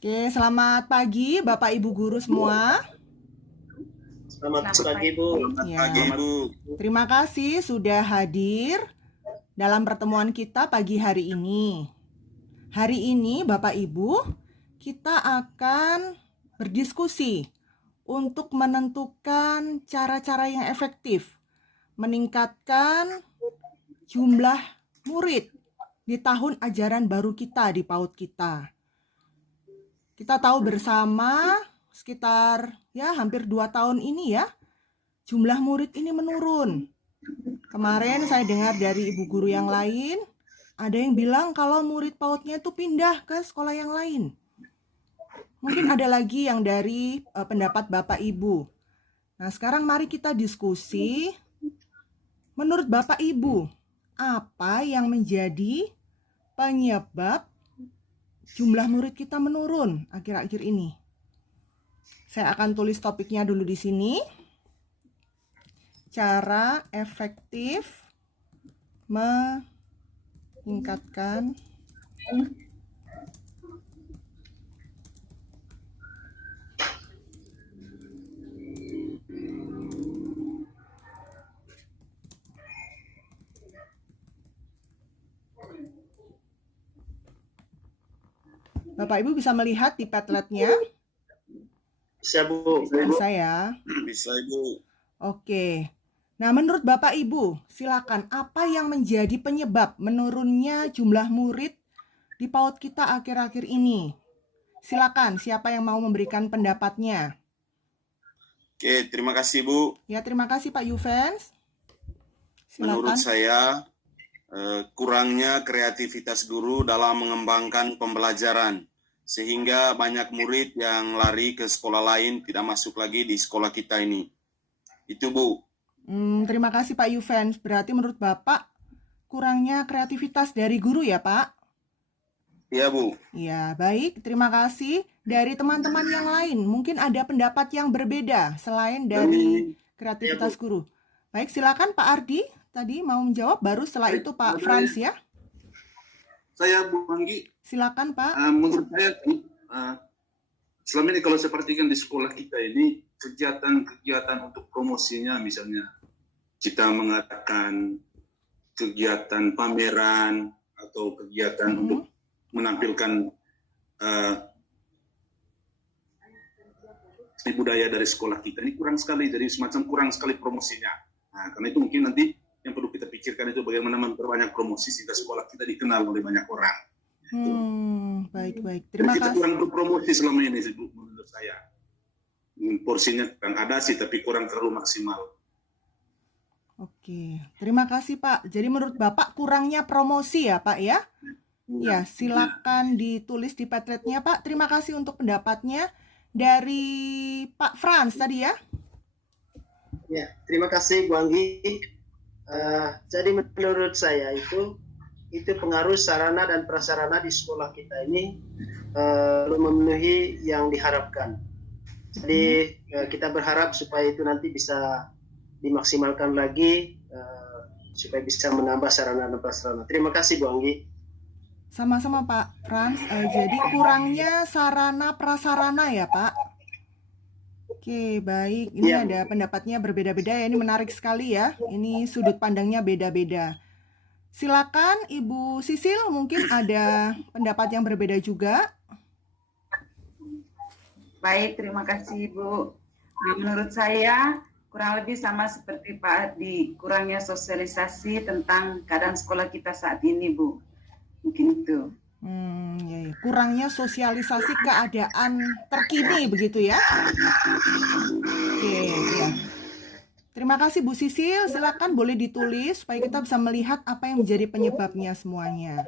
Oke, selamat pagi Bapak Ibu guru semua. Selamat Selamat pagi, Bu. pagi. Ya, Pagi, Bu. terima kasih sudah hadir dalam pertemuan kita pagi hari ini. Hari ini Bapak Ibu, kita akan berdiskusi untuk menentukan cara-cara yang efektif meningkatkan jumlah murid di tahun ajaran baru kita di PAUD kita. Kita tahu bersama sekitar hampir 2 tahun ini jumlah murid ini menurun. Kemarin saya dengar dari ibu guru yang lain, ada yang bilang kalau murid PAUD-nya itu pindah ke sekolah yang lain. Mungkin ada lagi yang dari pendapat Bapak Ibu. Nah, sekarang mari kita diskusi. Menurut Bapak Ibu, apa yang menjadi penyebab jumlah murid kita menurun akhir-akhir ini? Saya akan tulis topiknya dulu di sini. Cara efektif meningkatkan Bapak Ibu bisa melihat di Padlet-nya? Bisa, Bu. Bisa ya? Bisa, Ibu. Oke. Nah, menurut Bapak Ibu, silakan apa yang menjadi penyebab menurunnya jumlah murid di PAUD kita akhir-akhir ini? Silakan, siapa yang mau memberikan pendapatnya? Oke, terima kasih, Bu. Ya, terima kasih Pak Yuvens. Menurut Silakan. saya, kurangnya kreativitas guru dalam mengembangkan pembelajaran, sehingga banyak murid yang lari ke sekolah lain, tidak masuk lagi di sekolah kita ini. Itu, Bu. Terima kasih Pak Yuvens. Berarti menurut Bapak, kurangnya kreativitas dari guru ya, Pak? Iya, Bu. Ya, baik. Terima kasih. Dari teman-teman yang lain, mungkin ada pendapat yang berbeda selain dari kreativitas guru. Baik, silakan Pak Ardi. Tadi mau menjawab, baru setelah itu Pak Frans ya. Saya Bu Anggi. Silakan Pak. Menurut saya selama ini kalau saya perhatikan di sekolah kita ini kegiatan-kegiatan untuk promosinya, misalnya kita mengadakan kegiatan pameran atau kegiatan untuk menampilkan seni budaya dari sekolah kita ini kurang sekali, jadi semacam kurang sekali promosinya. Nah, karena itu mungkin nanti yang perlu kita pikirkan itu bagaimana memperbanyak promosi sehingga sekolah kita dikenal oleh banyak orang. Baik. Terima kita kasih. kurang berpromosi selama ini menurut saya. Porsinya kurang ada sih, tapi kurang terlalu maksimal. Oke, terima kasih Pak. Jadi menurut Bapak kurangnya promosi ya Pak ya? Ya, silakan ditulis di Padlet-nya Pak. Terima kasih untuk pendapatnya. Dari Pak Frans tadi ya. Ya, terima kasih Bu Anggi. Jadi menurut saya itu pengaruh sarana dan prasarana di sekolah kita ini belum memenuhi yang diharapkan. Jadi kita berharap supaya itu nanti bisa dimaksimalkan lagi supaya bisa menambah sarana dan prasarana. Terima kasih Bu Anggi. Sama-sama Pak Frans. Jadi kurangnya sarana prasarana ya Pak. Oke, baik. Ini ada pendapatnya berbeda-beda ya. Ini menarik sekali ya. Ini sudut pandangnya beda-beda. Silakan Ibu Sisil, mungkin ada pendapat yang berbeda juga. Baik, terima kasih Bu. Nah, menurut saya kurang lebih sama seperti Pak Ardi, kurangnya sosialisasi tentang keadaan sekolah kita saat ini, Bu. Mungkin itu. Kurangnya sosialisasi keadaan terkini begitu ya. Oke, ya. Terima kasih Bu Sisil, silakan boleh ditulis supaya kita bisa melihat apa yang menjadi penyebabnya semuanya.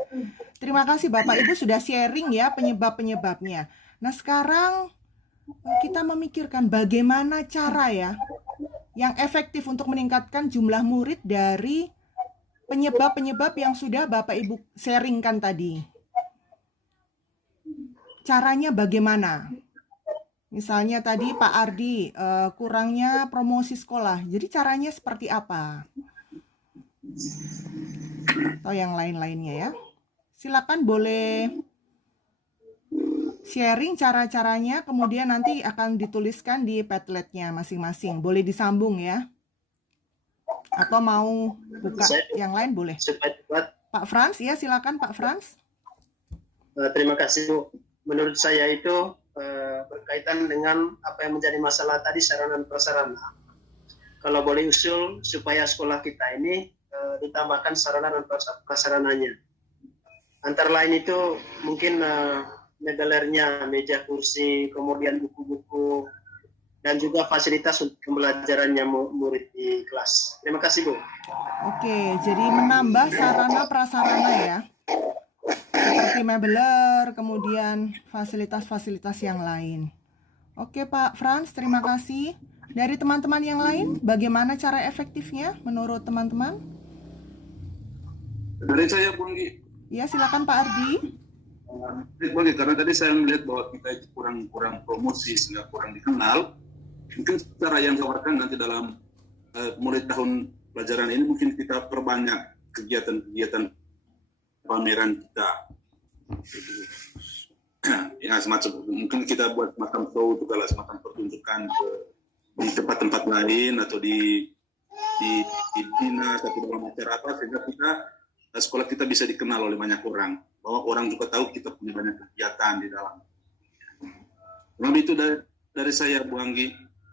Terima kasih Bapak Ibu sudah sharing ya penyebab-penyebabnya. Nah, sekarang kita memikirkan bagaimana cara ya yang efektif untuk meningkatkan jumlah murid dari penyebab-penyebab yang sudah Bapak Ibu sharingkan tadi. Caranya bagaimana? Misalnya tadi Pak Ardi, kurangnya promosi sekolah. Jadi caranya seperti apa? Atau yang lain-lainnya ya. Silakan boleh sharing cara-caranya, kemudian nanti akan dituliskan di Padletnya masing-masing. Boleh disambung ya. Atau mau buka yang lain boleh. Supaya cepat. Pak Frans, ya silakan Pak Frans. Terima kasih Bu. Menurut saya itu berkaitan dengan apa yang menjadi masalah tadi, sarana dan prasarana. Kalau boleh usul supaya sekolah kita ini ditambahkan sarana dan prasarananya. Antara lain itu mungkin megalernya, meja kursi, kemudian buku-buku, dan juga fasilitas untuk pembelajarannya murid di kelas. Terima kasih Bu. Oke, jadi menambah sarana prasarana ya. Seperti mebeler, kemudian fasilitas-fasilitas yang lain. Oke Pak Frans, terima kasih. Dari teman-teman yang lain, bagaimana cara efektifnya menurut teman-teman? Dari saya, Bung Gi. Ya, silakan Pak Ardi. Boleh, karena tadi saya melihat bahwa kita itu kurang promosi sehingga kurang dikenal. Mungkin cara yang tawarkan nanti dalam mulai tahun pelajaran ini mungkin kita perbanyak kegiatan-kegiatan pameran kita. Ya semacam mungkin kita buat semacam show juga lah, semacam pertunjukan di tempat-tempat lain atau di dinas atau dalam acara apa, sehingga sekolah kita bisa dikenal oleh banyak orang, bahwa orang juga tahu kita punya banyak kegiatan di dalam. Lalu itu dari saya, Bu Anggi,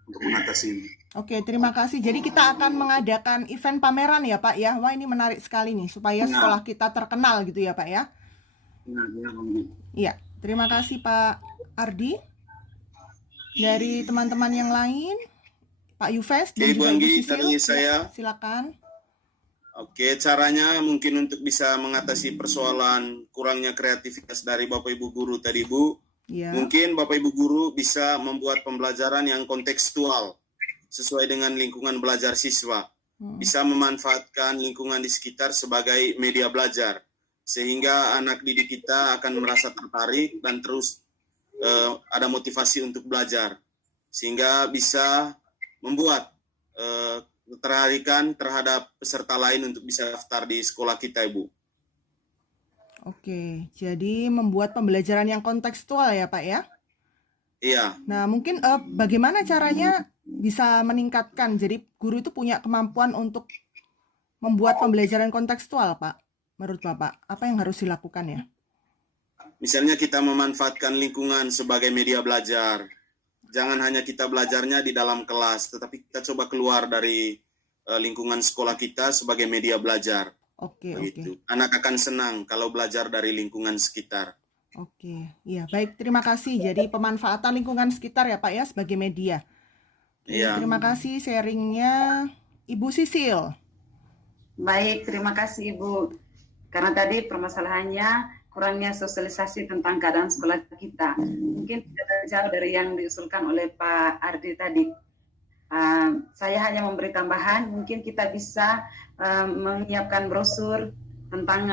untuk mengatasi ini. Oke, terima kasih. Jadi kita akan mengadakan event pameran ya Pak ya. Wah, ini menarik sekali nih, supaya sekolah kita terkenal gitu ya Pak ya. Iya, terima kasih Pak Ardi. Dari teman-teman yang lain, Pak Yufes dan juga Ibu Sisil, silakan. Oke, caranya mungkin untuk bisa mengatasi persoalan kurangnya kreativitas dari Bapak Ibu guru tadi Bu. Ya. Mungkin Bapak Ibu guru bisa membuat pembelajaran yang kontekstual sesuai dengan lingkungan belajar siswa. Bisa memanfaatkan lingkungan di sekitar sebagai media belajar, sehingga anak didik kita akan merasa tertarik dan terus ada motivasi untuk belajar, sehingga bisa membuat ketertarikan terhadap peserta lain untuk bisa daftar di sekolah kita, Ibu. Oke, jadi membuat pembelajaran yang kontekstual ya Pak ya? Iya. Nah, mungkin bagaimana caranya bisa meningkatkan, jadi guru itu punya kemampuan untuk membuat pembelajaran kontekstual, Pak. Menurut Bapak, apa yang harus dilakukan ya? Misalnya kita memanfaatkan lingkungan sebagai media belajar. Jangan hanya kita belajarnya di dalam kelas, tetapi kita coba keluar dari lingkungan sekolah kita sebagai media belajar. Oke. Anak akan senang kalau belajar dari lingkungan sekitar. Oke, iya baik, terima kasih. Jadi pemanfaatan lingkungan sekitar ya Pak ya sebagai media. Iya. Terima kasih sharingnya Ibu Sisil. Baik, terima kasih Ibu. Karena tadi permasalahannya kurangnya sosialisasi tentang keadaan sekolah kita. Mungkin tidak jauh dari yang diusulkan oleh Pak Ardi tadi. Saya hanya memberi tambahan, mungkin kita bisa menyiapkan brosur tentang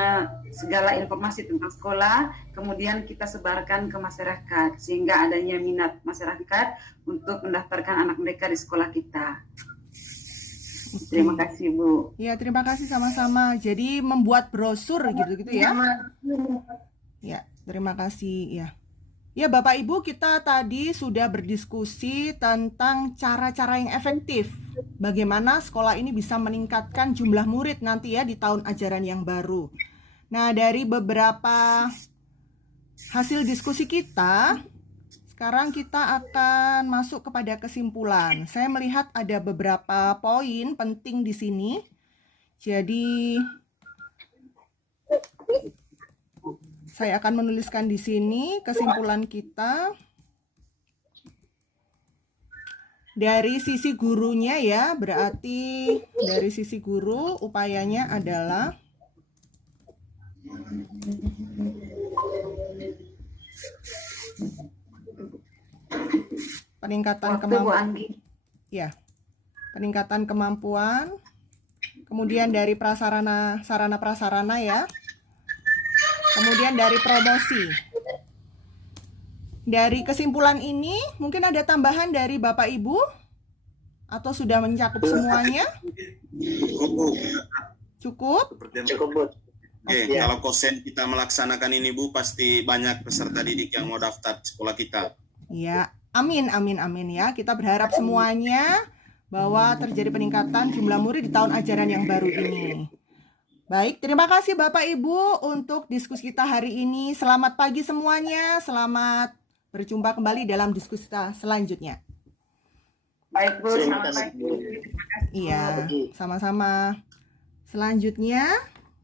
segala informasi tentang sekolah, kemudian kita sebarkan ke masyarakat, sehingga adanya minat masyarakat untuk mendaftarkan anak mereka di sekolah kita. Terima kasih Bu. Ya, terima kasih sama-sama. Jadi membuat brosur gitu-gitu ya. Ya, terima kasih ya. Ya Bapak Ibu, kita tadi sudah berdiskusi tentang cara-cara yang efektif. Bagaimana sekolah ini bisa meningkatkan jumlah murid nanti ya di tahun ajaran yang baru. Nah, dari beberapa hasil diskusi kita, sekarang kita akan masuk kepada kesimpulan. Saya melihat ada beberapa poin penting di sini. Jadi saya akan menuliskan di sini kesimpulan kita. Dari sisi gurunya ya, berarti dari sisi guru upayanya adalah peningkatan kemampuan. Ya. Peningkatan kemampuan. Kemudian dari sarana prasarana ya. Kemudian dari promosi. Dari kesimpulan ini, mungkin ada tambahan dari Bapak Ibu? Atau sudah mencakup semuanya? Cukup. Cukup? Cukup Bu. Oke, Ya. kalau kosen kita melaksanakan ini Bu, pasti banyak peserta didik yang mau daftar di sekolah kita. Ya, amin, amin, amin ya. Kita berharap semuanya bahwa terjadi peningkatan jumlah murid di tahun ajaran yang baru ini. Baik, terima kasih Bapak Ibu untuk diskusi kita hari ini. Selamat pagi semuanya. Selamat berjumpa kembali dalam diskusi kita selanjutnya. Baik Bu, Terima selamat kasih, pagi. Bu. Terima kasih. Iya, pagi. sama-sama. Selanjutnya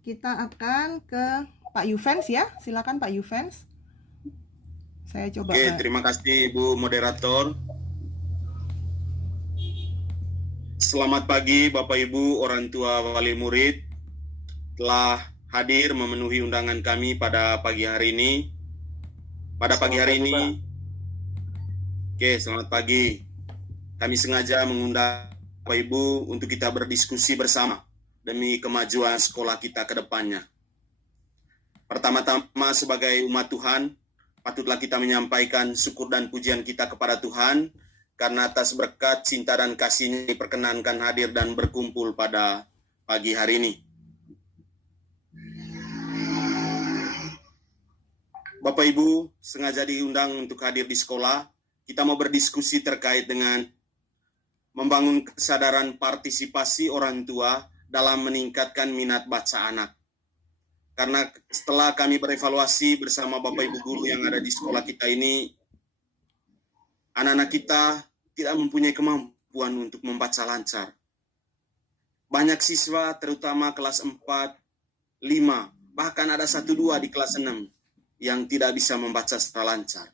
kita akan ke Pak Yuvens ya. Silakan Pak Yuvens. Saya coba. Oke, terima kasih Bu Moderator. Selamat pagi Bapak Ibu, orang tua wali murid telah hadir memenuhi undangan kami pada pagi hari ini. Pada pagi hari ini, oke, selamat pagi. Kami sengaja mengundang Bapak Ibu untuk kita berdiskusi bersama demi kemajuan sekolah kita ke depannya. Pertama-tama sebagai umat Tuhan, patutlah kita menyampaikan syukur dan pujian kita kepada Tuhan karena atas berkat, cinta, dan kasih-Nya diperkenankan hadir dan berkumpul pada pagi hari ini. Bapak Ibu sengaja diundang untuk hadir di sekolah. Kita mau berdiskusi terkait dengan membangun kesadaran partisipasi orang tua dalam meningkatkan minat baca anak. Karena setelah kami berevaluasi bersama Bapak Ibu guru yang ada di sekolah kita ini, anak-anak kita tidak mempunyai kemampuan untuk membaca lancar. Banyak siswa, terutama kelas 4, 5, bahkan ada 1-2 di kelas 6 yang tidak bisa membaca secara lancar.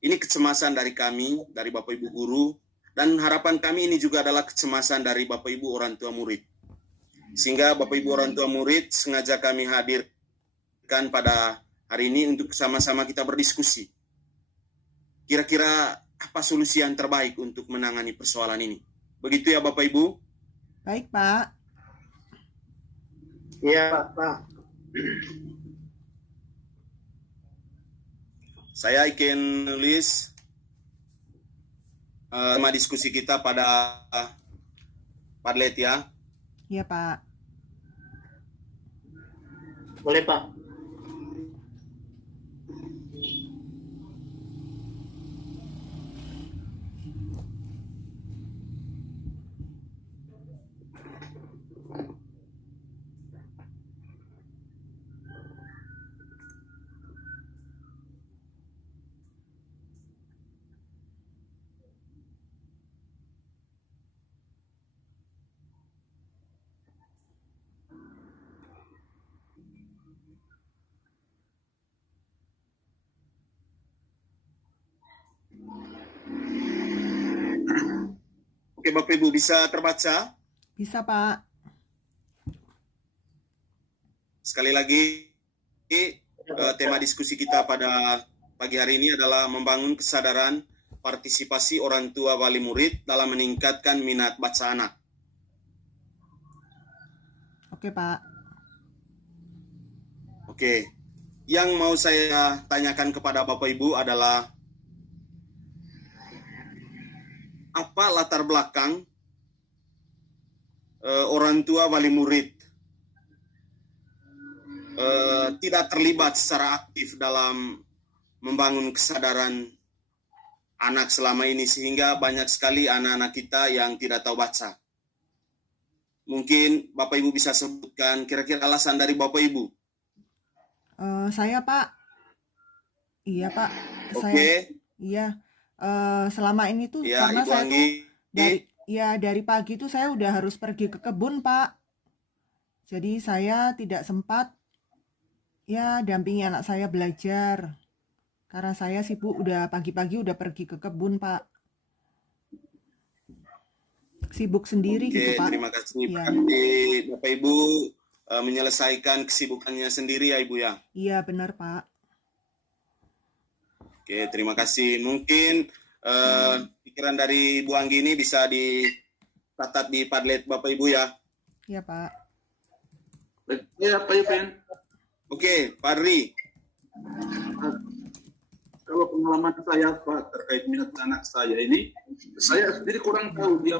Ini kecemasan dari kami, dari Bapak Ibu guru, dan harapan kami ini juga adalah kecemasan dari Bapak Ibu orang tua murid. Sehingga Bapak Ibu orang tua murid sengaja kami hadirkan pada hari ini untuk sama-sama kita berdiskusi. Kira-kira apa solusi yang terbaik untuk menangani persoalan ini? Begitu ya Bapak Ibu? Baik, Pak. Iya, Pak. Saya ingin nulis tema diskusi kita pada Padlet ya. Iya, Pak. Boleh, Pak. Oke Bapak Ibu, bisa terbaca? Bisa, Pak. Sekali lagi, tema diskusi kita pada pagi hari ini adalah membangun kesadaran partisipasi orang tua wali murid dalam meningkatkan minat baca anak. Oke, Pak. Oke, yang mau saya tanyakan kepada Bapak Ibu adalah apa latar belakang orang tua wali murid tidak terlibat secara aktif dalam membangun kesadaran anak selama ini sehingga banyak sekali anak-anak kita yang tidak tahu baca. Mungkin Bapak Ibu bisa sebutkan kira-kira alasan dari Bapak Ibu. Saya, Pak. Iya, Pak. Oke. Iya. Selama ini tuh Ya, karena Ibu saya Anggi. tuh dari pagi tuh saya udah harus pergi ke kebun, Pak. Jadi saya tidak sempat ya dampingi anak saya belajar. Karena saya sibuk udah pagi-pagi udah pergi ke kebun, Pak. Sibuk sendiri Oke, gitu, Pak. terima kasih. Iya. Berarti Bapak Ibu menyelesaikan kesibukannya sendiri ya Ibu ya. Iya, benar, Pak. Oke, terima kasih. Mungkin pikiran dari Bu Anggi ini bisa dicatat di Padlet Bapak Ibu ya. Iya, Pak. Ya, Pak Yupen. Oke, Pak Ri. Kalau pengalaman saya Pak terkait minat anak saya ini, saya sendiri kurang tahu dia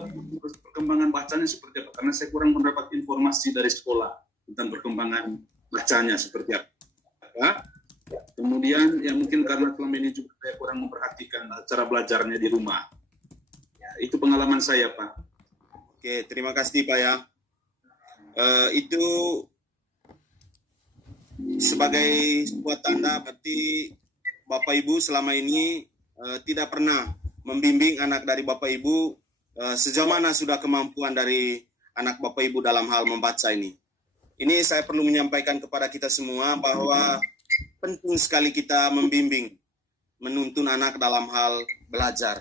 perkembangan bacanya seperti apa karena saya kurang mendapat informasi dari sekolah. tentang perkembangan bacanya seperti apa. Kemudian ya mungkin karena selama ini juga saya kurang memperhatikan cara belajarnya di rumah. Ya, itu pengalaman saya, Pak. Oke, terima kasih Pak ya. Itu sebagai sebuah tanda berarti Bapak Ibu selama ini tidak pernah membimbing anak dari Bapak Ibu sejauh mana sudah kemampuan dari anak Bapak Ibu dalam hal membaca ini. Ini saya perlu menyampaikan kepada kita semua bahwa penting sekali kita membimbing, menuntun anak dalam hal belajar.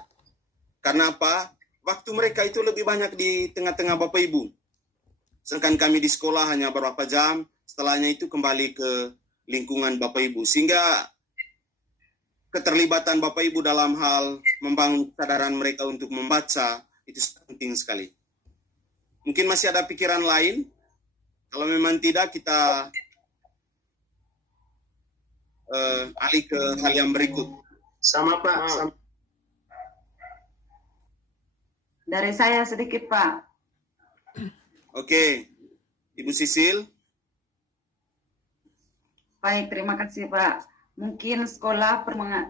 Karena apa? Waktu mereka itu lebih banyak di tengah-tengah Bapak Ibu. Sedangkan kami di sekolah hanya beberapa jam, setelahnya itu kembali ke lingkungan Bapak Ibu. Sehingga keterlibatan Bapak Ibu dalam hal membangun kesadaran mereka untuk membaca, itu penting sekali. Mungkin masih ada pikiran lain? Kalau memang tidak, kita alih ke hal yang berikut. Sama Pak. Sama. Dari saya sedikit, Pak. Oke, Ibu Sisil. Baik, terima kasih, Pak. Mungkin sekolah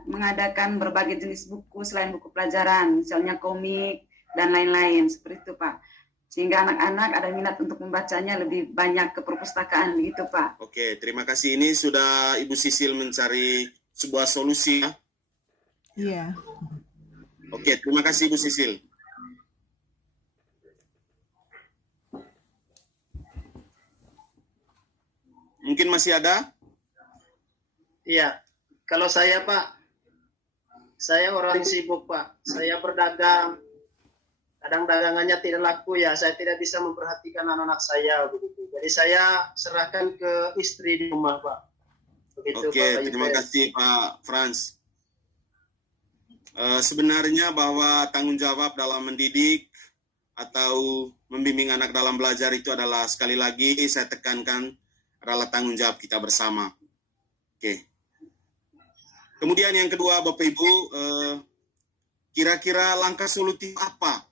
mengadakan berbagai jenis buku selain buku pelajaran, misalnya komik dan lain-lain, seperti itu, Pak. Sehingga anak-anak ada minat untuk membacanya lebih banyak ke perpustakaan, begitu, Pak. Oke, terima kasih. Ini sudah Ibu Sisil mencari sebuah solusi ya. Iya. Oke, terima kasih Ibu Sisil. Mungkin masih ada? Iya. Kalau saya Pak, saya orang sibuk Pak. Saya berdagang. Kadang dagangannya tidak laku ya. Saya tidak bisa memperhatikan anak-anak saya begitu. Jadi saya serahkan ke istri di rumah Pak. Begitu, Oke, Pak terima Yves. kasih Pak Frans. Sebenarnya bahwa tanggung jawab dalam mendidik atau membimbing anak dalam belajar itu adalah sekali lagi saya tekankan adalah tanggung jawab kita bersama. Oke. Kemudian yang kedua Bapak Ibu, kira-kira langkah solutif apa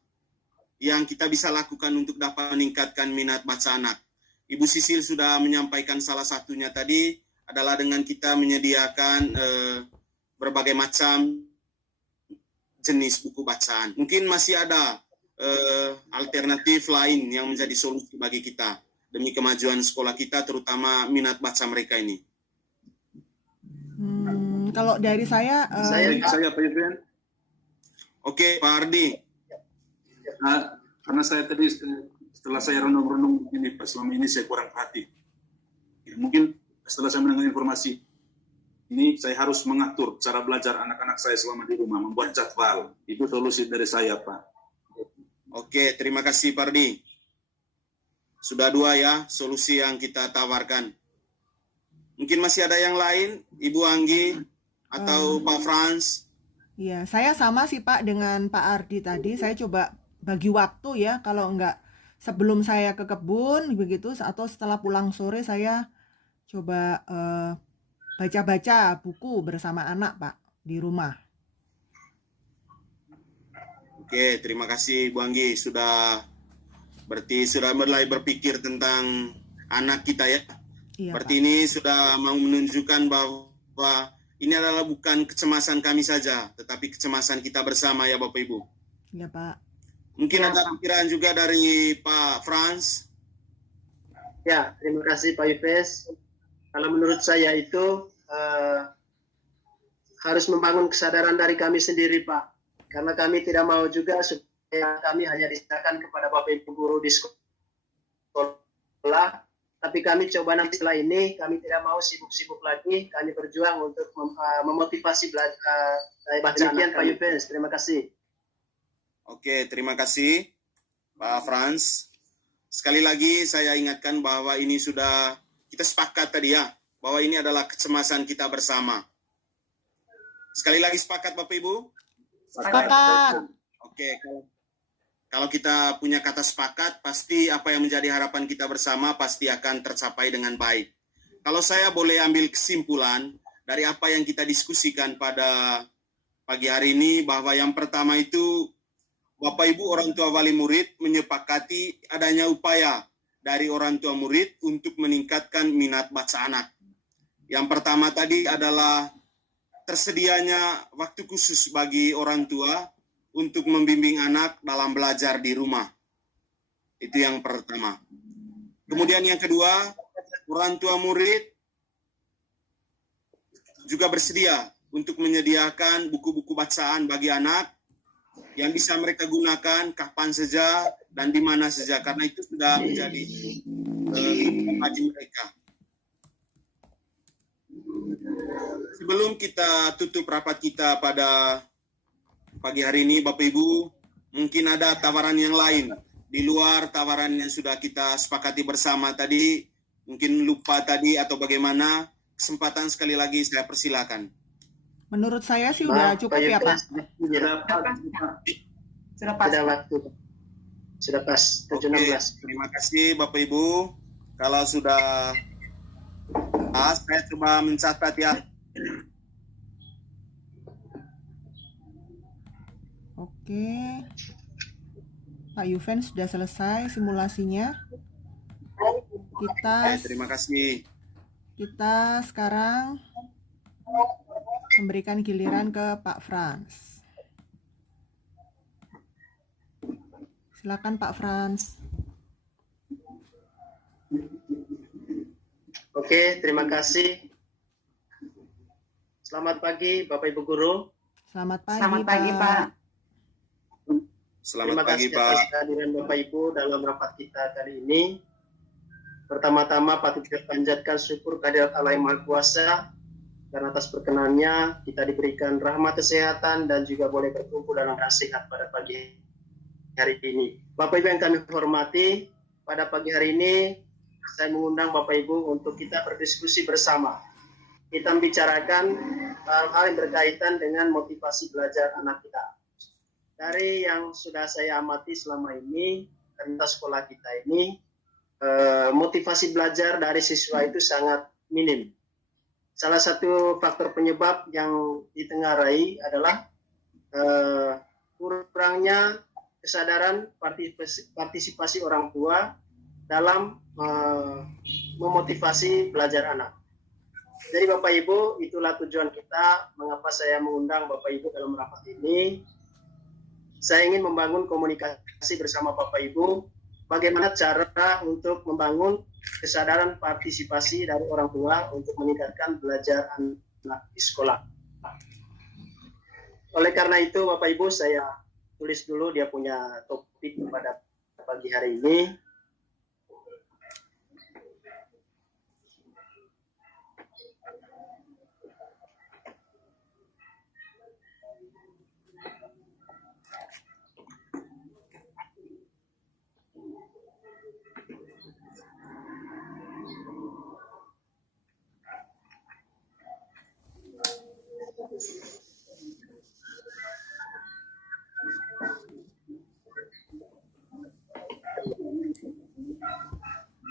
yang kita bisa lakukan untuk dapat meningkatkan minat baca anak? Ibu Sisil sudah menyampaikan salah satunya tadi adalah dengan kita menyediakan berbagai macam jenis buku bacaan. Mungkin masih ada alternatif lain yang menjadi solusi bagi kita demi kemajuan sekolah kita, terutama minat baca mereka ini. Kalau dari saya, Saya Pak Yudhian. Oke, Pak Ardi. Karena saya tadi setelah saya renung-renung ini selama ini saya kurang perhati. Mungkin setelah saya mendengar informasi ini saya harus mengatur cara belajar anak-anak saya selama di rumah, membuat jadwal. Itu solusi dari saya, Pak. Oke, terima kasih Pak Ardi. Sudah 2 ya solusi yang kita tawarkan. Mungkin masih ada yang lain, Ibu Anggi atau Pak Frans? ya saya sama sih Pak dengan Pak Ardi tadi. Saya coba bagi waktu ya. Kalau enggak sebelum saya ke kebun begitu atau setelah pulang sore saya coba baca-baca buku bersama anak Pak di rumah. Oke, terima kasih Bu Anggi berarti sudah mulai berpikir tentang anak kita ya. Iya Berarti Pak. ini sudah mau menunjukkan bahwa ini adalah bukan kecemasan kami saja, tetapi kecemasan kita bersama ya Bapak Ibu. Iya Pak. Mungkin Ya, ada Pak. pikiran juga dari Pak Frans. Ya, terima kasih Pak Yves. Kalau menurut saya itu harus membangun kesadaran dari kami sendiri Pak. Karena kami tidak mau juga supaya kami hanya diserahkan kepada Bapak Ibu guru di sekolah. Tapi kami coba nanti setelah ini, kami tidak mau sibuk-sibuk lagi. Kami berjuang untuk memotivasi belajar. Demikian Pak Yves, terima kasih. Oke, terima kasih Pak Frans. Sekali lagi saya ingatkan bahwa ini sudah kita sepakat tadi ya, bahwa ini adalah kecemasan kita bersama. Sekali lagi sepakat Bapak Ibu? Sepakat. Oke, kalau kita punya kata sepakat, pasti apa yang menjadi harapan kita bersama pasti akan tercapai dengan baik. Kalau saya boleh ambil kesimpulan dari apa yang kita diskusikan pada pagi hari ini, bahwa yang pertama itu Bapak Ibu orang tua wali murid menyepakati adanya upaya dari orang tua murid untuk meningkatkan minat baca anak. Yang pertama tadi adalah tersedianya waktu khusus bagi orang tua untuk membimbing anak dalam belajar di rumah. Itu yang pertama. Kemudian yang kedua, orang tua murid juga bersedia untuk menyediakan buku-buku bacaan bagi anak yang bisa mereka gunakan kapan saja dan di mana saja, karena itu sudah menjadi bagi mereka. Sebelum kita tutup rapat kita pada pagi hari ini, Bapak Ibu, mungkin ada tawaran yang lain di luar tawaran yang sudah kita sepakati bersama tadi, mungkin lupa tadi atau bagaimana. Kesempatan sekali lagi saya persilakan. Menurut saya sih udah cukup ya, Pak. Sudah pas. Sudah waktu. Sudah pas. 7.16. Terima kasih Bapak Ibu. Kalau sudah pas, saya coba mencatat ya. Oke. Pak Yuven sudah selesai simulasinya. Terima kasih. Kita sekarang memberikan giliran ke Pak Frans. Silakan Pak Frans. Oke, terima kasih. Selamat pagi Bapak Ibu Guru. Selamat pagi, Selamat pagi, Pak. Selamat Terima pagi kasih Pak. atas kehadiran Bapak Ibu dalam rapat kita kali ini. Pertama-tama patut kita panjatkan syukur kehadirat Allah yang Maha Kuasa karena atas perkenannya kita diberikan rahmat kesehatan dan juga boleh berkumpul dalam nasihat pada pagi hari ini. Bapak Ibu yang kami hormati, pada pagi hari ini saya mengundang Bapak Ibu untuk kita berdiskusi bersama. Kita membicarakan hal-hal yang berkaitan dengan motivasi belajar anak kita. Dari yang sudah saya amati selama ini, tentang sekolah kita ini, motivasi belajar dari siswa itu sangat minim. Salah satu faktor penyebab yang ditengarai adalah kurangnya kesadaran partisipasi orang tua dalam memotivasi belajar anak. Jadi Bapak Ibu, itulah tujuan kita, mengapa saya mengundang Bapak Ibu dalam rapat ini. Saya ingin membangun komunikasi bersama Bapak Ibu, bagaimana cara untuk membangun kesadaran partisipasi dari orang tua untuk meningkatkan belajar anak di sekolah. Oleh karena itu Bapak Ibu, saya tulis dulu dia punya topik pada pagi hari ini.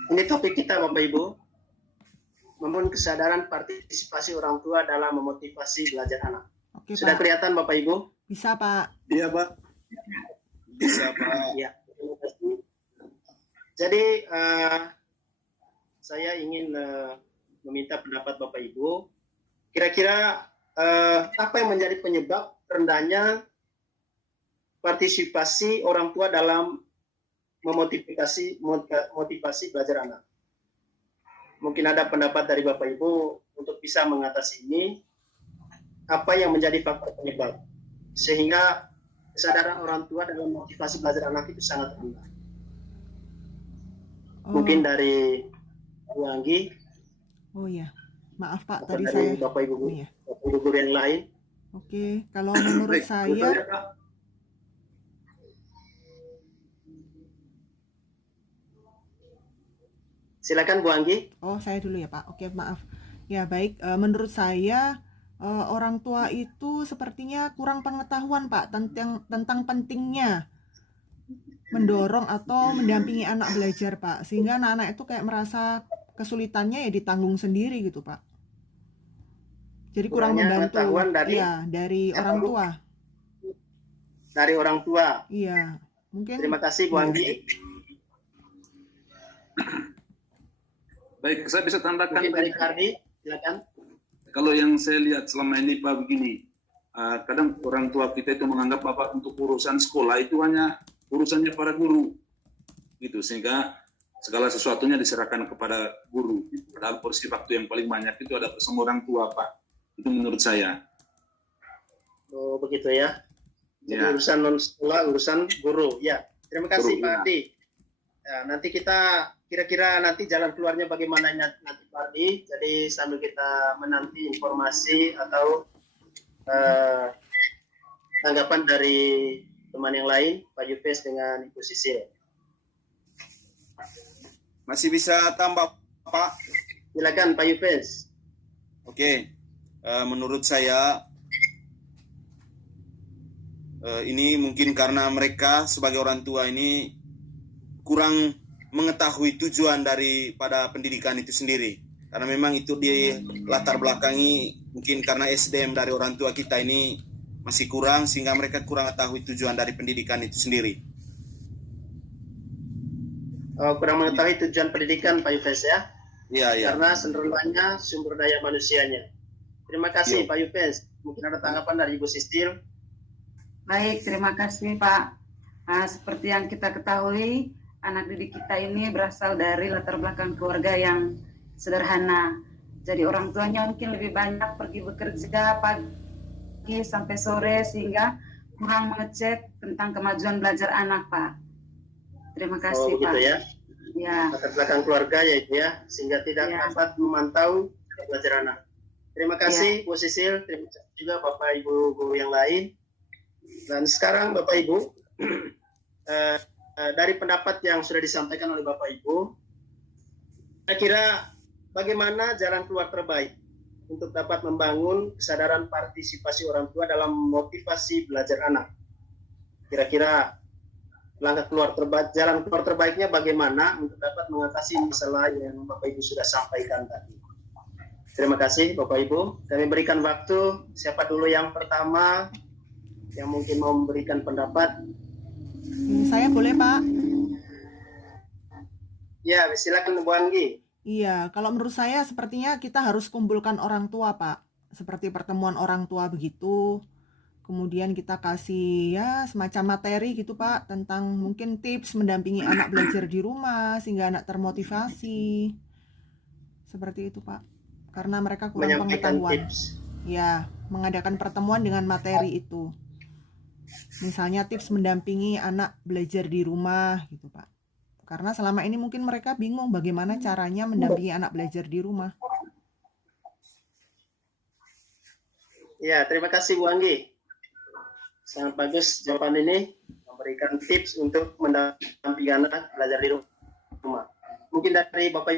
Ini topik kita Bapak Ibu, membangun kesadaran partisipasi orang tua dalam memotivasi belajar anak. Oke, Sudah Pak. kelihatan Bapak Ibu? Bisa, Pak. Iya Pak. Bisa Pak. Ya, terima kasih. Jadi saya ingin meminta pendapat Bapak Ibu. Kira-kira apa yang menjadi penyebab rendahnya partisipasi orang tua dalam motivasi belajar anak? Mungkin ada pendapat dari Bapak Ibu untuk bisa mengatasi ini. Apa yang menjadi faktor penyebab sehingga kesadaran orang tua dalam motivasi belajar anak itu sangat rendah? Mungkin dari Bu Anggi. Oh ya, maaf Pak, atau tadi dari saya. Bapak Ibu, Oh, iya. Bapak Ibu guru yang lain. Oke, kalau menurut saya, Silakan Bu Anggi. oh saya dulu ya Pak. Oke, maaf. Ya baik, menurut saya orang tua itu sepertinya kurang pengetahuan Pak tentang pentingnya mendorong atau mendampingi anak belajar Pak, sehingga anak-anak itu kayak merasa kesulitannya ya ditanggung sendiri gitu Pak. Jadi kurang Kurangnya membantu. pengetahuan dari Iya, dari orang tua. Dari orang tua. Iya, mungkin. Terima kasih Bu Iya. Anggi. Baik, saya bisa tambahkan. Mungkin dari Kardi, silakan. Kalau yang saya lihat selama ini Pak begini, kadang orang tua kita itu menganggap Bapak untuk urusan sekolah itu hanya urusannya para guru, gitu, sehingga segala sesuatunya diserahkan kepada guru. Padahal porsi waktu yang paling banyak itu ada bersama orang tua, Pak. Itu menurut saya. Oh, begitu ya. Jadi Ya. urusan non sekolah, urusan guru. Ya, terima kasih Guru, Pak ya. Ardi. Ya, nanti kita kira-kira nanti jalan keluarnya bagaimana nanti Pak Ardi. Jadi sambil kita menanti informasi atau tanggapan dari teman yang lain, Pak Yufes dengan Ibu Sisil. Masih bisa tambah, Pak? Silakan Pak Yufes. Oke, menurut saya ini mungkin karena mereka sebagai orang tua ini kurang mengetahui tujuan daripada pendidikan itu sendiri. Karena memang itu di latar belakangi mungkin karena SDM dari orang tua kita ini masih kurang sehingga mereka kurang mengetahui tujuan dari pendidikan itu sendiri. Kurang mengetahui tujuan pendidikan Pak Yufes ya. Iya, iya. Karena cenderungnya sumber daya manusianya. Terima kasih Pak Yufes. Mungkin ada tanggapan dari Ibu Sisil. Baik, terima kasih Pak. Seperti yang kita ketahui, anak didik kita ini berasal dari latar belakang keluarga yang sederhana. Jadi orang tuanya mungkin lebih banyak pergi bekerja pagi sampai sore sehingga kurang mengecek tentang kemajuan belajar anak, Pak. Terima kasih, Oh, begitu Pak. ya. Ya, Latar belakang keluarga ya itu ya, sehingga tidak Ya. dapat memantau pelajaran anak. Terima kasih Bu Sisil, terima kasih juga Bapak Ibu guru yang lain. Dan sekarang Bapak Ibu, dari pendapat yang sudah disampaikan oleh Bapak Ibu, saya kira bagaimana jalan keluar terbaik untuk dapat membangun kesadaran partisipasi orang tua dalam motivasi belajar anak. Kira-kira jalan keluar terbaiknya bagaimana untuk dapat mengatasi masalah yang Bapak Ibu sudah sampaikan tadi. Terima kasih Bapak Ibu. Kami berikan waktu, siapa dulu yang pertama yang mungkin mau memberikan pendapat? Saya boleh, Pak? Ya, silakan Bu Anggi. Iya, kalau menurut saya sepertinya kita harus kumpulkan orang tua, Pak. Seperti pertemuan orang tua begitu. Kemudian kita kasih ya semacam materi gitu, Pak, tentang mungkin tips mendampingi anak belajar di rumah sehingga anak termotivasi. Seperti itu, Pak. Karena mereka kurang Menyampaikan pengetahuan. tips. Ya, mengadakan pertemuan dengan materi itu. Misalnya tips mendampingi anak belajar di rumah gitu, Pak. Karena selama ini mungkin mereka bingung bagaimana caranya mendampingi anak belajar di rumah. Ya, terima kasih Bu Anggi. Sangat bagus jawaban ini, memberikan tips untuk mendampingi anak belajar di rumah. Mungkin dari Bapak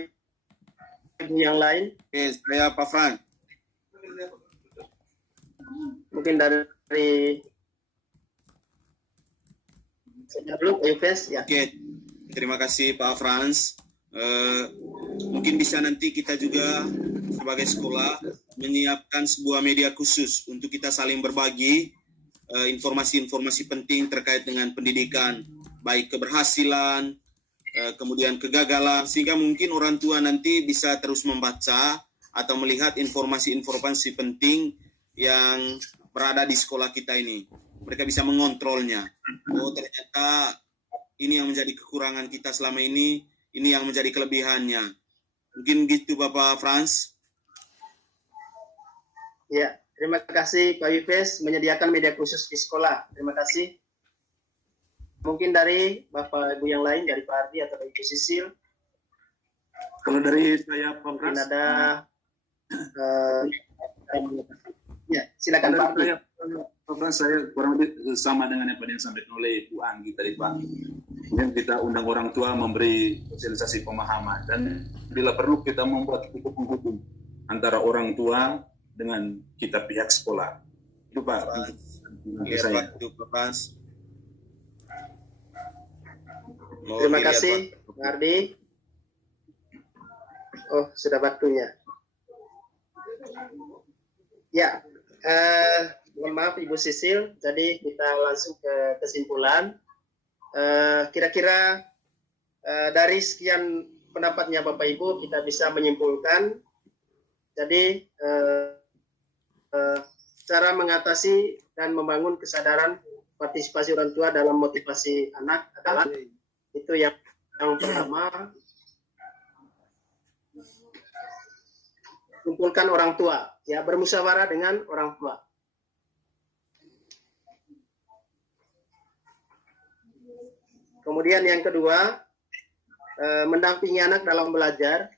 Ibu yang lain, Oke, saya Pak Frank. mungkin dari saya dulu Pak Yufes, ya. Oke, terima kasih Pak Frans. Mungkin bisa nanti kita juga sebagai sekolah menyiapkan sebuah media khusus untuk kita saling berbagi informasi-informasi penting terkait dengan pendidikan, baik keberhasilan, kemudian kegagalan, sehingga mungkin orang tua nanti bisa terus membaca atau melihat informasi-informasi penting yang berada di sekolah kita ini. Mereka bisa mengontrolnya. Oh, ternyata ini yang menjadi kekurangan kita selama ini yang menjadi kelebihannya. Mungkin gitu Bapak Frans. Ya, terima kasih Pak Yufes menyediakan media khusus di sekolah. Terima kasih. Mungkin dari Bapak Ibu yang lain, dari Pak Ardi atau Ibu Sisil, Kalau dari saya Pak mungkin Frans, ada ya, silakan Pak Ardi. Pak Frans, saya kurang lebih sama dengan apa yang disampaikan oleh Bu Anggi tadi Pak. Kemudian kita undang orang tua memberi sosialisasi pemahaman dan bila perlu kita membuat titik penghubung antara orang tua dengan kita pihak sekolah. Itu Pak. Saya. Pak Frans. Terima kasih Pak Ardi. Oh, sudah waktunya. Ya, mohon maaf Ibu Sisil, jadi kita langsung ke kesimpulan. Kira-kira dari sekian pendapatnya Bapak Ibu kita bisa menyimpulkan. Jadi cara mengatasi dan membangun kesadaran partisipasi orang tua dalam motivasi anak adalah itu yang pertama, kumpulkan orang tua, ya, bermusyawarah dengan orang tua. Kemudian yang kedua, mendampingi anak dalam belajar.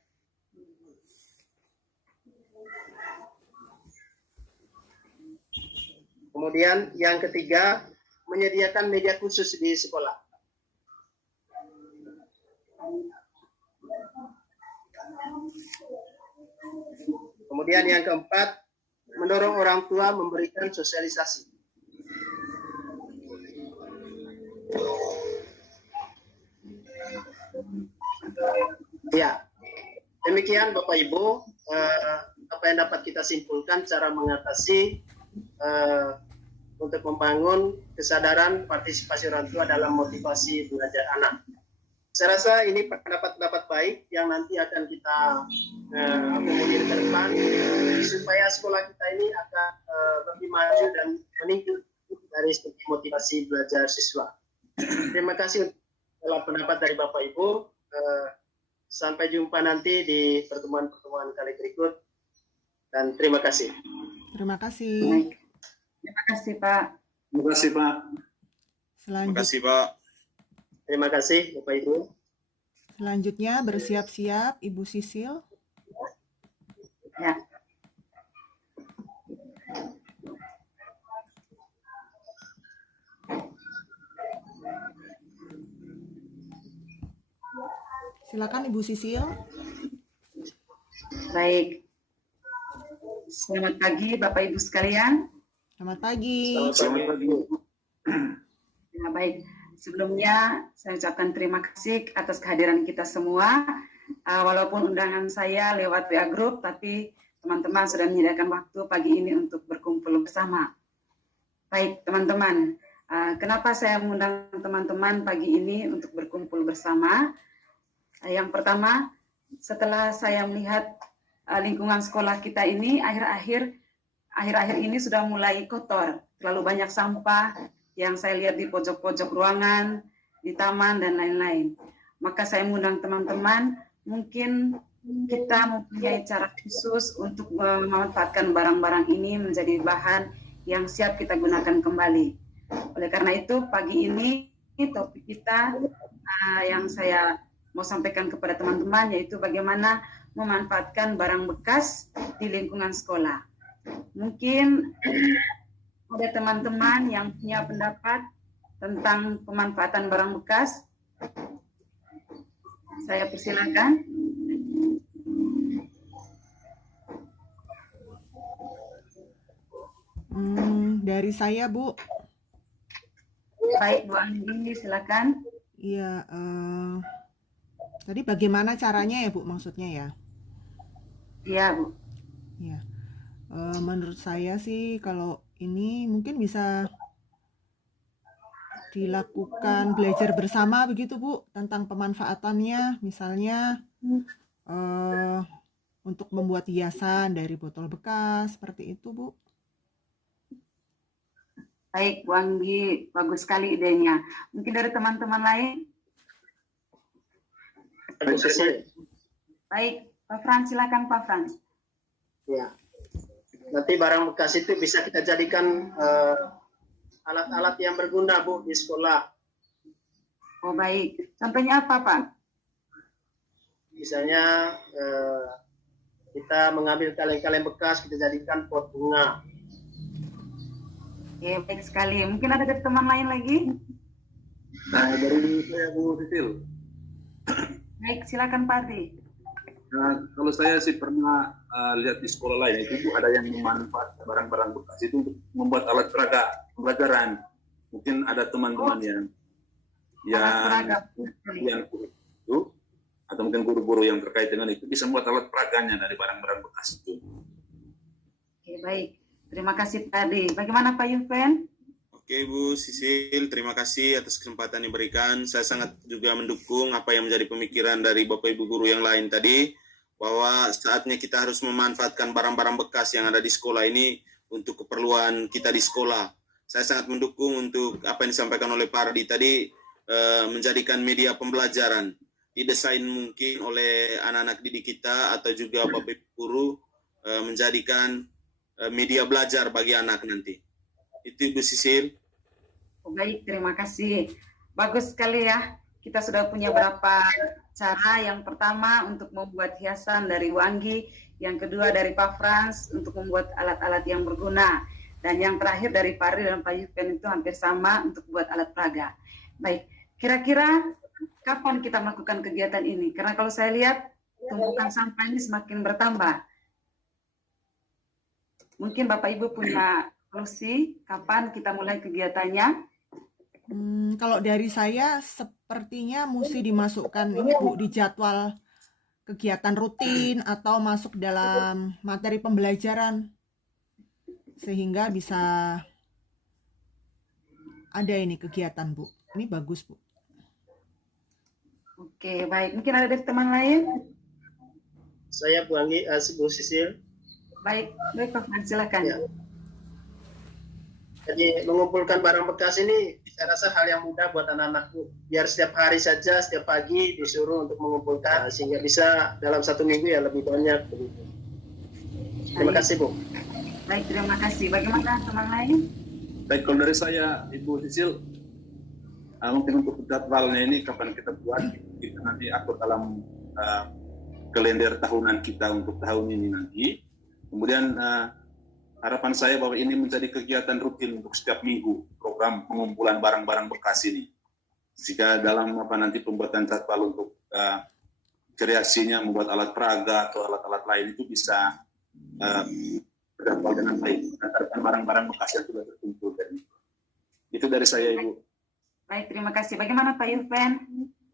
Kemudian yang ketiga, menyediakan media khusus di sekolah. Kemudian yang keempat, mendorong orang tua memberikan sosialisasi. Ya, demikian Bapak Ibu, apa yang dapat kita simpulkan cara mengatasi untuk membangun kesadaran partisipasi orang tua dalam motivasi belajar anak. Saya rasa ini pendapat-pendapat baik yang nanti akan kita akomodir ke depan supaya sekolah kita ini akan lebih maju dan meningkat dari segi motivasi belajar siswa. Terima kasih dalam pendapat dari Bapak Ibu. Sampai jumpa nanti di pertemuan-pertemuan kali berikut. Dan terima kasih. Terima kasih. Baik. Terima kasih Pak. Terima kasih Pak. Terima kasih Pak. Terima kasih Bapak Ibu. Selanjutnya bersiap-siap Ibu Sisil. Ya. Silakan Ibu Sisil. Baik. Selamat pagi Bapak Ibu sekalian. Selamat pagi. Selamat pagi. Ya, baik. Sebelumnya saya ucapkan terima kasih atas kehadiran kita semua. Walaupun undangan saya lewat WA Group, tapi teman-teman sudah menyediakan waktu pagi ini untuk berkumpul bersama. Baik teman-teman, kenapa saya mengundang teman-teman pagi ini untuk berkumpul bersama? Yang pertama, setelah saya melihat lingkungan sekolah kita ini akhir-akhir ini sudah mulai kotor, terlalu banyak sampah yang saya lihat di pojok-pojok ruangan, di taman, dan lain-lain. Maka saya mengundang teman-teman, mungkin kita mempunyai cara khusus untuk memanfaatkan barang-barang ini menjadi bahan yang siap kita gunakan kembali. Oleh karena itu, pagi ini topik kita yang saya mau sampaikan kepada teman-teman yaitu bagaimana memanfaatkan barang bekas di lingkungan sekolah. Mungkin ada teman-teman yang punya pendapat tentang pemanfaatan barang bekas. Saya persilakan. Dari saya, Bu. Baik, Bu Anggi, silakan. Iya, tadi bagaimana caranya ya, Bu, maksudnya ya? Iya, Bu. Iya. Menurut saya sih kalau ini mungkin bisa dilakukan belajar bersama begitu, Bu, tentang pemanfaatannya, misalnya untuk membuat hiasan dari botol bekas, seperti itu, Bu. Baik, Bu Anggi, bagus sekali idenya. Mungkin dari teman-teman lain? Baik, Pak Frans, silakan Pak Frans. Ya. Nanti barang bekas itu bisa kita jadikan alat-alat yang berguna, Bu, di sekolah. Oh baik, contohnya apa Pak? Misalnya kita mengambil kaleng-kaleng bekas, kita jadikan pot bunga. Oke, baik sekali. Mungkin ada dari teman lain lagi? Nah, dari saya Bu Sisil. Baik, silakan Pak Ardi. Nah, kalau saya sih pernah lihat di sekolah lain itu ada yang memanfaatkan barang-barang bekas itu untuk membuat alat peraga pembelajaran. Mungkin ada teman-teman yang itu atau mungkin guru-guru yang terkait dengan itu bisa membuat alat peraganya dari barang-barang bekas itu. Oke, baik. Terima kasih Pak Ardi. Bagaimana Pak Yuven? Oke Bu Sisil, terima kasih atas kesempatan yang diberikan. Saya sangat juga mendukung apa yang menjadi pemikiran dari Bapak Ibu guru yang lain tadi, bahwa saatnya kita harus memanfaatkan barang-barang bekas yang ada di sekolah ini untuk keperluan kita di sekolah. Saya sangat mendukung untuk apa yang disampaikan oleh Pak Ardi tadi, menjadikan media pembelajaran. Didesain mungkin oleh anak-anak didik kita atau juga Bapak Ibu guru, menjadikan media belajar bagi anak nanti. Itu Bu Sisil. Oh, baik, terima kasih. Bagus sekali ya. Kita sudah punya beberapa cara. Yang pertama untuk membuat hiasan dari Wanggi, yang kedua dari Pak Frans untuk membuat alat-alat yang berguna, dan yang terakhir dari Pak Ardi dan Pak Yupen itu hampir sama untuk buat alat peraga. Baik, kira-kira kapan kita melakukan kegiatan ini? Karena kalau saya lihat tumpukan sampah ini semakin bertambah. Mungkin Bapak Ibu punya solusi kapan kita mulai kegiatannya? Kalau dari saya sepertinya mesti dimasukkan ini Bu di jadwal kegiatan rutin atau masuk dalam materi pembelajaran sehingga bisa ada ini kegiatan Bu. Ini bagus Bu. Oke, baik. Mungkin ada dari teman lain? Saya Bu Anggi, Bu Sisil. Baik, baik Pak Frans, silakan. Ya. Jadi mengumpulkan barang bekas ini saya rasa hal yang mudah buat anak-anak Bu. Biar setiap hari saja, setiap pagi disuruh untuk mengumpulkan sehingga bisa dalam 1 minggu ya lebih banyak begitu. Terima kasih Bu. Baik, terima kasih. Bagaimana teman lain? Baik, kalau dari saya, Ibu Sisil, mungkin untuk jadwalnya ini kapan kita buat, kita nanti atur dalam kalender tahunan kita untuk tahun ini nanti. Kemudian harapan saya bahwa ini menjadi kegiatan rutin untuk setiap minggu, program pengumpulan barang-barang bekas ini. Jika dalam nanti pembuatan jadwal untuk kreasinya membuat alat peraga atau alat-alat lain itu bisa berjadwal dengan baik, berdasarkan barang-barang bekas yang sudah terkumpul. Itu dari saya, Ibu. Baik, terima kasih. Bagaimana Pak Yupen?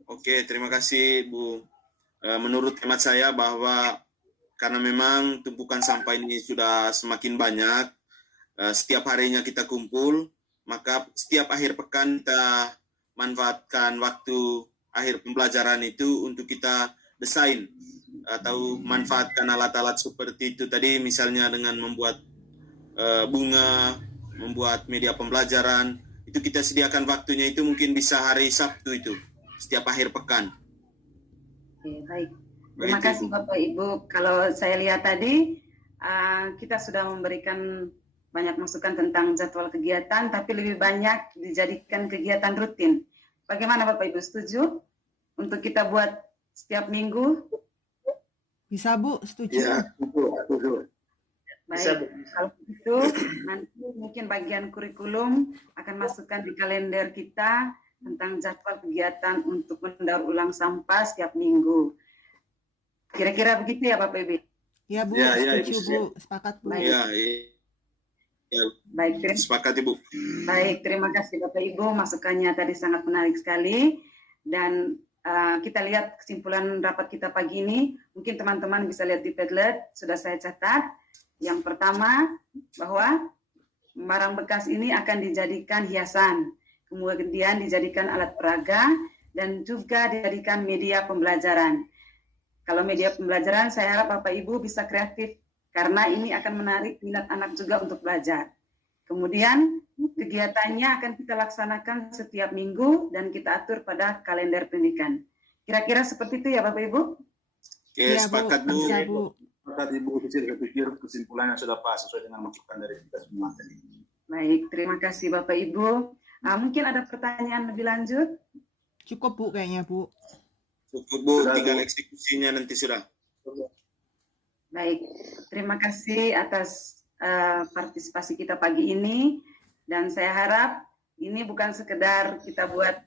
Oke, terima kasih Bu. Menurut hemat saya bahwa karena memang tumpukan sampah ini sudah semakin banyak, setiap harinya kita kumpul, maka setiap akhir pekan kita manfaatkan waktu akhir pembelajaran itu untuk kita desain atau manfaatkan alat-alat seperti itu tadi, misalnya dengan membuat bunga, membuat media pembelajaran, itu kita sediakan waktunya itu mungkin bisa hari Sabtu itu, setiap akhir pekan. Oke, baik. Terima kasih Bapak Ibu. Kalau saya lihat tadi, kita sudah memberikan banyak masukan tentang jadwal kegiatan, tapi lebih banyak dijadikan kegiatan rutin. Bagaimana Bapak Ibu, setuju untuk kita buat setiap minggu? Bisa Bu, setuju. Ya, setuju. Baik, kalau begitu nanti mungkin bagian kurikulum akan masukkan di kalender kita tentang jadwal kegiatan untuk mendaur ulang sampah setiap minggu. Kira-kira begitu ya Bapak Ibu? Ya Bu, Ya, setuju Bu, sepakat Bu. Ya, Baik, sepakat Ibu. baik, terima kasih Bapak Ibu, masukannya tadi sangat menarik sekali. Dan kita lihat kesimpulan rapat kita pagi ini, mungkin teman-teman bisa lihat di Padlet, sudah saya catat. Yang pertama, bahwa barang bekas ini akan dijadikan hiasan, kemudian dijadikan alat peraga, dan juga dijadikan media pembelajaran. Kalau media pembelajaran, saya harap Bapak Ibu bisa kreatif, karena ini akan menarik minat anak juga untuk belajar. Kemudian, kegiatannya akan kita laksanakan setiap minggu, dan kita atur pada kalender pendidikan. Kira-kira seperti itu ya Bapak Ibu? Oke, Ya, sepakat Bu. bisa Bu. Sepakat Ibu Sisil, saya pikir kesimpulannya sudah pas sesuai dengan masukan dari kita semua tadi. Baik, terima kasih Bapak Ibu. Mungkin ada pertanyaan lebih lanjut? Cukup Bu kayaknya Bu. Cukup Bu, tinggal eksekusinya nanti sudah. Baik, terima kasih atas partisipasi kita pagi ini, dan saya harap ini bukan sekedar kita buat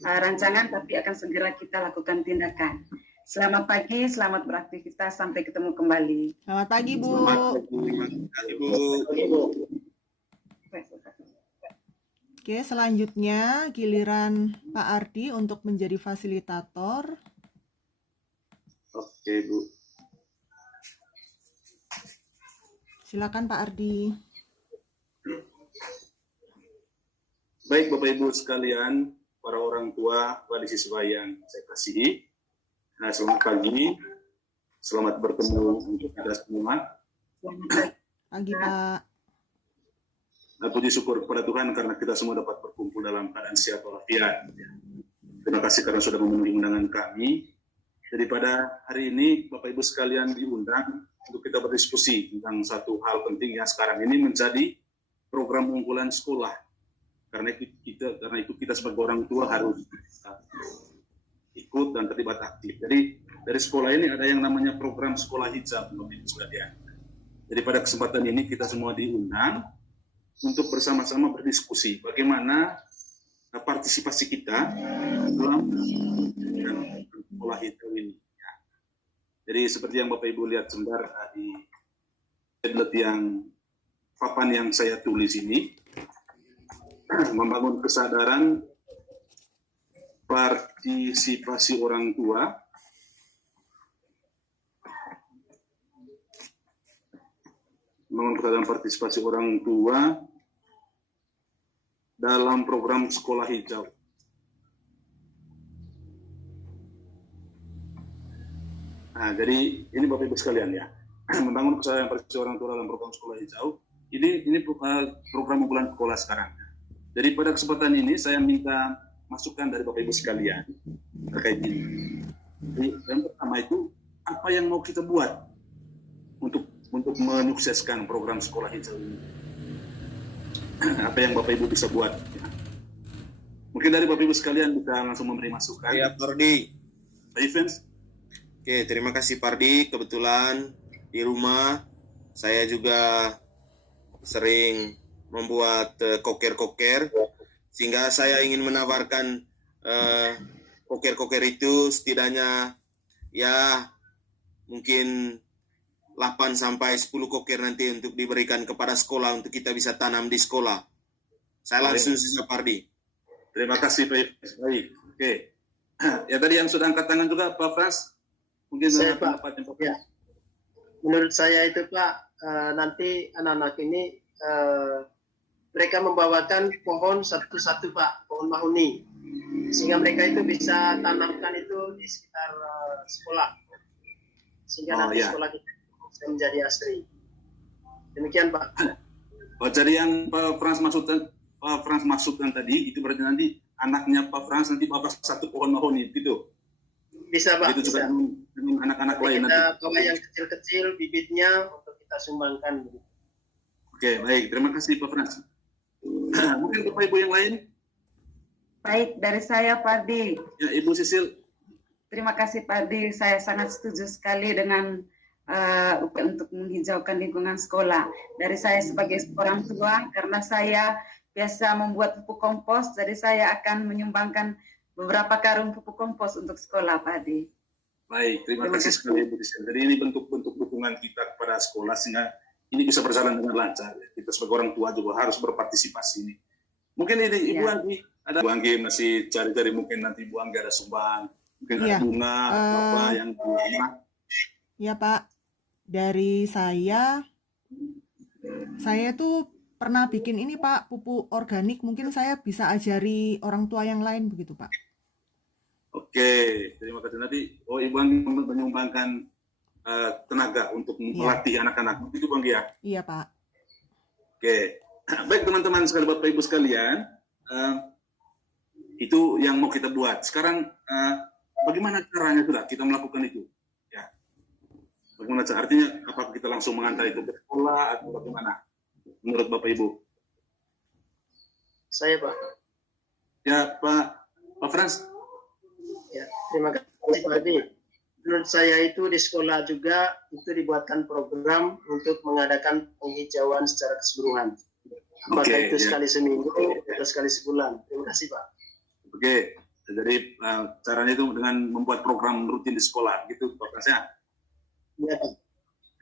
rancangan, tapi akan segera kita lakukan tindakan. Selamat pagi, selamat beraktivitas, sampai ketemu kembali. Selamat pagi Bu. Terima kasih Bu. Oke, selanjutnya giliran Pak Ardi untuk menjadi fasilitator. Oke, Bu. Silakan Pak Ardi. Baik Bapak Ibu sekalian, para orang tua, wali siswa yang saya kasihi, selamat pagi, selamat bertemu untuk kita semua. Pagi, Pak. Puji syukur kepada Tuhan karena kita semua dapat berkumpul dalam keadaan sehat walafiat. Terima kasih karena sudah memenuhi undangan kami. Jadi pada hari ini Bapak Ibu sekalian diundang untuk kita berdiskusi tentang satu hal penting yang sekarang ini menjadi program unggulan sekolah. Karena itu kita sebagai orang tua harus ikut dan terlibat aktif. Jadi dari sekolah ini ada yang namanya program sekolah hijab, Bapak Ibu sekalian. Jadi pada kesempatan ini kita semua diundang untuk bersama-sama berdiskusi bagaimana partisipasi kita dalam sekolah hijab ini. Jadi seperti yang Bapak Ibu lihat sebentar di tablet yang papan yang saya tulis ini, membangun kesadaran partisipasi orang tua dalam program sekolah hijau. Nah, jadi ini Bapak Ibu sekalian ya, membangun kesadaran partisipasi orang tua dalam program sekolah hijau. Ini program unggulan sekolah sekarang. Jadi pada kesempatan ini saya minta masukan dari Bapak Ibu sekalian terkait ini. Jadi, yang pertama itu apa yang mau kita buat untuk menyukseskan program sekolah hijau ini? Apa yang Bapak Ibu bisa buat? Ya. Mungkin dari Bapak Ibu sekalian bisa langsung memberi masukan. Ya, Pardi. Pak Evans. Oke, terima kasih Pardi. Kebetulan di rumah saya juga sering membuat koker-koker, sehingga saya ingin menawarkan koker-koker itu setidaknya ya mungkin 8 sampai 10 koker nanti untuk diberikan kepada sekolah untuk kita bisa tanam di sekolah. Saya langsung sisa Pardi. Terima kasih Pak Evans. Baik. Oke. Ya tadi yang sudah angkat tangan juga Pak Frans. Mungkin Saya, Pak. pendapatnya Pak. Ya. Menurut saya itu Pak, nanti anak-anak ini mereka membawakan pohon satu-satu Pak, pohon mahuni, sehingga mereka itu bisa tanamkan itu di sekitar sekolah, sehingga nanti sekolah kita bisa menjadi asri. Demikian Pak. Oh, jadi yang Pak Frans maksudkan tadi itu berarti nanti anaknya Pak Frans nanti bawa satu pohon mahoni gitu. Bisa Pak. Itu juga dengan anak-anak lain nanti. Kita bawa yang kecil-kecil bibitnya untuk kita sumbangkan. Oke, baik. Terima kasih Pak Frans. Mungkin Bapak Ibu yang lain? Baik, dari saya Pardi. Ya, Ibu Sisil. Terima kasih Pardi, saya sangat setuju sekali dengan upaya untuk menghijaukan lingkungan sekolah. Dari saya sebagai orang tua, karena saya biasa membuat pupuk kompos, jadi saya akan menyumbangkan beberapa karung pupuk kompos untuk sekolah Pardi. Baik, terima kasih sekali Ibu Sisil. Jadi ini bentuk-bentuk dukungan kita kepada sekolah sehingga ini bisa berjalan dengan lancar. Kita sebagai orang tua juga harus berpartisipasi ini. Mungkin ini Ibu Anggi, ada Ibu Anggi masih cari-cari, mungkin nanti Ibu Anggi ada sumbang, mungkin ada bunga, apa yang bunga. Ya Pak, dari saya tuh pernah bikin ini Pak, pupuk organik, mungkin saya bisa ajari orang tua yang lain begitu Pak. Oke, terima kasih. Nanti Ibu Anggi menyumbangkan tenaga untuk melatih anak-anak. Itu Bang ya? Iya Pak. Oke. Baik teman-teman sekali, Bapak Ibu sekalian, itu yang mau kita buat. Sekarang bagaimana caranya sudah kita melakukan itu? Ya. Bagaimana cara? Artinya apakah kita langsung mengantar itu ke sekolah atau bagaimana? Menurut Bapak Ibu? Saya Pak. Ya Pak Frans. Ya, terima kasih Pak Adi. Menurut saya itu di sekolah juga itu dibuatkan program untuk mengadakan penghijauan secara keseluruhan. Apakah itu sekali seminggu atau sekali sebulan. Terima kasih Pak. Oke, jadi caranya itu dengan membuat program rutin di sekolah, gitu Pak Frans ya? Iya Pak.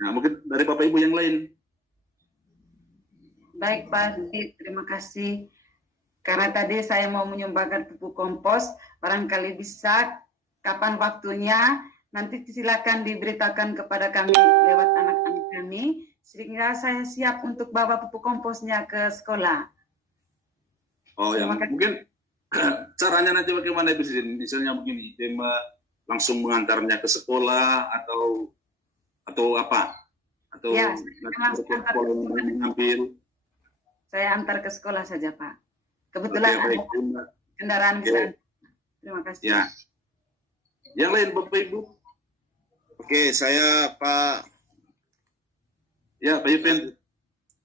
Nah, mungkin dari Bapak Ibu yang lain. Baik Pak, terima kasih. Karena tadi saya mau menyumbangkan pupuk kompos, barangkali bisa kapan waktunya, nanti silakan diberitakan kepada kami lewat anak-anak kami, sehingga saya siap untuk bawa pupuk komposnya ke sekolah. Oh ya, Terima kasih. mungkin caranya nanti bagaimana Presiden? Misalnya begini, tema langsung mengantarnya ke sekolah atau apa? Atau Ya, nanti memang ke antar sekolah ke yang sekolah. mengambil? Saya antar ke sekolah saja, Pak. Oke, Kebetulan baik. ada kendaraan Oke. bisa. Terima kasih. Ya. Yang lain Bapak Ibu? Oke, saya Pak, Ya, Pak Yupen.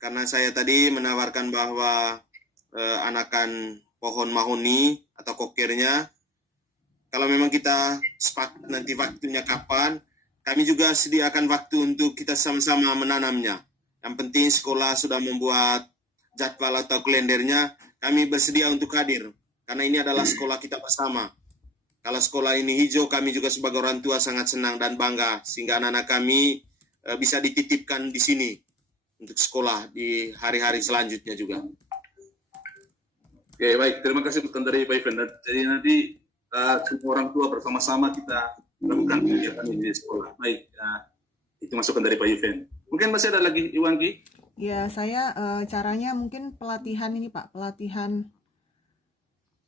karena saya tadi menawarkan bahwa anakan pohon mahoni atau kokirnya, kalau memang kita sepakat nanti waktunya kapan, kami juga sediakan waktu untuk kita sama-sama menanamnya. Yang penting sekolah sudah membuat jadwal atau kalendernya, kami bersedia untuk hadir. Karena ini adalah sekolah kita bersama. Kalau sekolah ini hijau, kami juga sebagai orang tua sangat senang dan bangga. Sehingga anak-anak kami bisa dititipkan di sini untuk sekolah di hari-hari selanjutnya juga. Oke, baik. Terima kasih Pak dari Pak Yupen. Jadi nanti semua orang tua bersama-sama kita lakukan kegiatan ini di sekolah. Baik, itu masukan dari Pak Yupen. Mungkin masih ada lagi Iwangi? Ya, saya caranya mungkin pelatihan ini Pak, pelatihan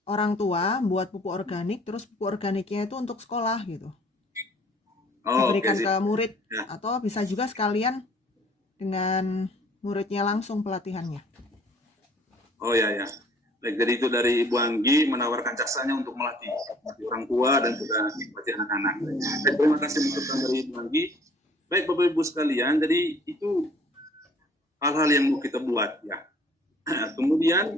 orang tua buat pupuk organik, terus pupuk organiknya itu untuk sekolah gitu. Oh, oke Diberikan sih. ke murid, Ya. atau bisa juga sekalian dengan muridnya langsung pelatihannya. Oh ya ya. Baik, jadi itu dari Ibu Anggi menawarkan jasanya untuk melatih orang tua dan juga melatih anak-anak. Baik, terima kasih masukan dari Ibu Anggi. Baik Bapak Ibu sekalian, jadi itu hal-hal yang mau kita buat ya. Kemudian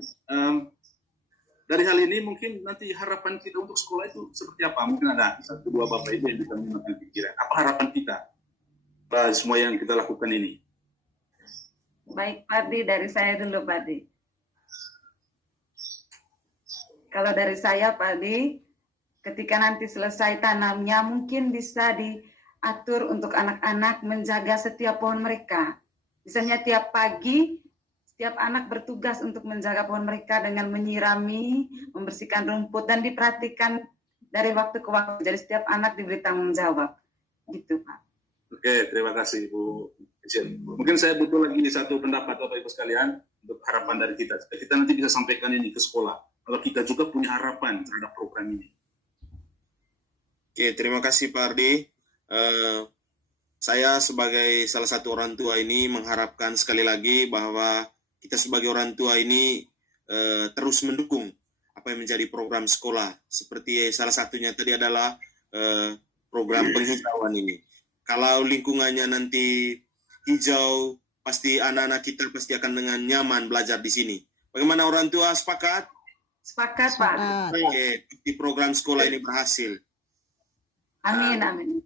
dari hal ini mungkin nanti harapan kita untuk sekolah itu seperti apa? Mungkin ada satu dua Bapak Ibu yang bisa mengatakan pikiran. Apa harapan kita semua yang kita lakukan ini? Baik, Pak Di, dari saya dulu, Pak Di. Kalau dari saya, Pak Di, ketika nanti selesai tanamnya, mungkin bisa diatur untuk anak-anak menjaga setiap pohon mereka. Misalnya tiap pagi, setiap anak bertugas untuk menjaga pohon mereka dengan menyirami, membersihkan rumput, dan diperhatikan dari waktu ke waktu. Jadi setiap anak diberi tanggung jawab. Gitu, Pak. Oke, terima kasih Bu. Mungkin saya butuh lagi satu pendapat Bapak Ibu sekalian untuk harapan dari kita. Kita nanti bisa sampaikan ini ke sekolah. Kalau kita juga punya harapan terhadap program ini. Oke, terima kasih Pak Ardi. Saya sebagai salah satu orang tua ini mengharapkan sekali lagi bahwa kita sebagai orang tua ini terus mendukung apa yang menjadi program sekolah. Seperti salah satunya tadi adalah program penghijauan ini. Kalau lingkungannya nanti hijau, pasti anak-anak kita pasti akan dengan nyaman belajar di sini. Bagaimana orang tua, sepakat? Sepakat, Pak. Oke, di program sekolah ini berhasil. Amin, amin.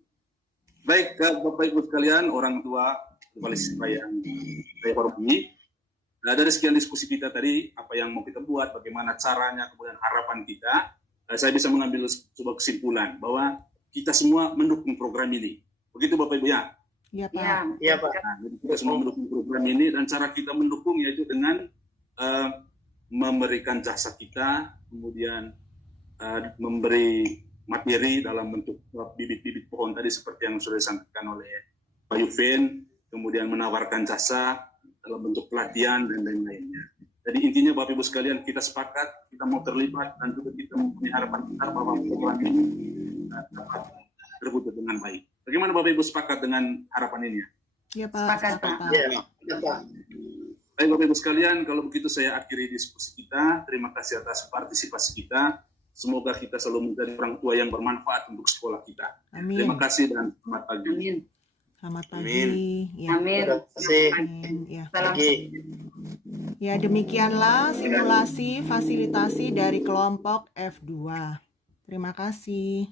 Baik, Bapak Ibu sekalian, orang tua kembali yang saya hormati. Dari sekian diskusi kita tadi, apa yang mau kita buat, bagaimana caranya, kemudian harapan kita, saya bisa mengambil sebuah kesimpulan bahwa kita semua mendukung program ini. Begitu Bapak Ibu ya? Iya Pak. Iya Pak. Nah, jadi kita semua mendukung program ini dan cara kita mendukung yaitu dengan memberikan jasa kita, kemudian memberi materi dalam bentuk bibit-bibit pohon tadi seperti yang sudah disampaikan oleh Pak Yupen, kemudian menawarkan jasa dalam bentuk pelatihan dan lain-lainnya. Jadi intinya Bapak Ibu sekalian, kita sepakat, kita mau terlibat dan juga kita mempunyai harapan besar bahwa program ini dapat terwujud dengan baik. Bagaimana Bapak Ibu sepakat dengan harapan ini ya? Iya Pak. Sepakat, Sepakat, Pak. Iya, Pak. Baik Bapak Ibu sekalian, kalau begitu saya akhiri diskusi kita. Terima kasih atas partisipasi kita. Semoga kita selalu menjadi orang tua yang bermanfaat untuk sekolah kita. Amin. Terima kasih dan selamat pagi. Amin. Selamat pagi. Amin. Ya. Amin. Terima kasih. Amin. Ya. Salam. Pagi. Ya, demikianlah simulasi fasilitasi dari kelompok F2. Terima kasih.